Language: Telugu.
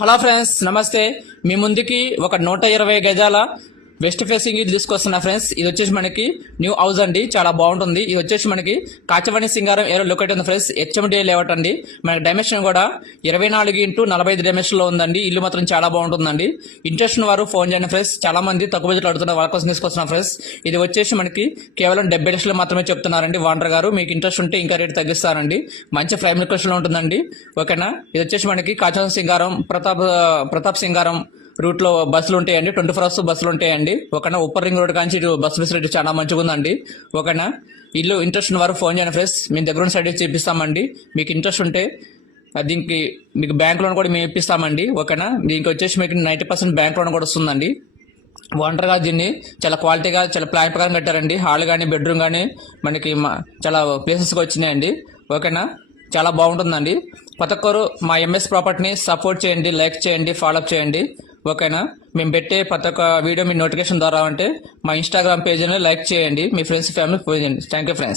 హలో ఫ్రెండ్స్, నమస్తే. మీ ముందుకి ఒక 120 గజాల వెస్ట్ ఫేసింగ్ ఇది తీసుకొస్తున్నా ఫ్రెండ్స్. ఇది వచ్చేసి మనకి న్యూ హౌస్ అండి, చాలా బాగుంటుంది. ఇది వచ్చేసి మనకి కాచవాణి సింగారం ఏరో లొకేట్ ఉంది ఫ్రెండ్స్. హెచ్ఎండి లేఅవుట్ అండి. మనకి డైమెన్షన్ కూడా 24x45 డైమెన్షన్ లో ఉందండి. ఇల్లు మాత్రం చాలా బాగుంటుందండి. ఇంట్రెస్ట్ ఉన్న వారు ఫోన్ చేయండి ఫ్రెండ్స్. చాలా మంది తక్కువ బడ్జెట్ అడుగుతున్న వాళ్ళ కోసం తీసుకొస్తున్నా ఫ్రెండ్స్. ఇది వచ్చేసి మనకి కేవలం 70 లక్షలు మాత్రమే చెప్తున్నారండి ఓనర్ గారు. మీకు ఇంట్రెస్ట్ ఉంటే ఇంకా రేట్ తగ్గిస్తారండి. మంచి ప్రైమ్ లొకేషన్ లో ఉంటుందండి. ఓకేనా. ఇది వచ్చేసి మనకి కాచవాణి సింగారం ప్రతాప్ సింగారం రూట్ లో బస్సులు ఉంటాయండి. 24 అవర్స్ బస్సులు ఉంటాయండి. ఓకేనా. ఉప్పర్ రింగ్ రోడ్ కానీ బస్సు ఫెసిలిటీ చాలా మంచిగా ఉందండి. ఓకేనా. ఇల్లు ఇంట్రెస్ట్ ఉన్న వారు ఫోన్ చేయండి ఫ్రెండ్స్. మేము దగ్గర ఉన్న సైడ్ చేపిస్తామండి. మీకు ఇంట్రెస్ట్ ఉంటే దీనికి మీకు బ్యాంక్ లోన్ కూడా మేము ఇప్పిస్తామండి. ఓకేనా. దీనికి వచ్చేసి మీకు 90% బ్యాంక్ లోన్ కూడా వస్తుందండి. ఒంటరిగా దీన్ని చాలా క్వాలిటీగా చాలా ప్లాన్ ప్రకారం కట్టారండి. హాల్ కానీ బెడ్రూమ్ కానీ మనకి చాలా ప్లేసెస్గా వచ్చినాయండి. ఓకేనా. చాలా బాగుంటుందండి. ప్రతి ఒక్కరు మా ఎంఎస్ ప్రాపర్టీని సపోర్ట్ చేయండి, లైక్ చేయండి, ఫాలోఅప్ చేయండి. ఓకేనా. మేము పెట్టే ప్రతి ఒక్క వీడియో మీ నోటిఫికేషన్ ద్వారా అంటే మా ఇన్స్టాగ్రామ్ పేజ్ని లైక్ చేయండి, మీ ఫ్రెండ్స్ ఫ్యామిలీ పోయండి. Thank you friends.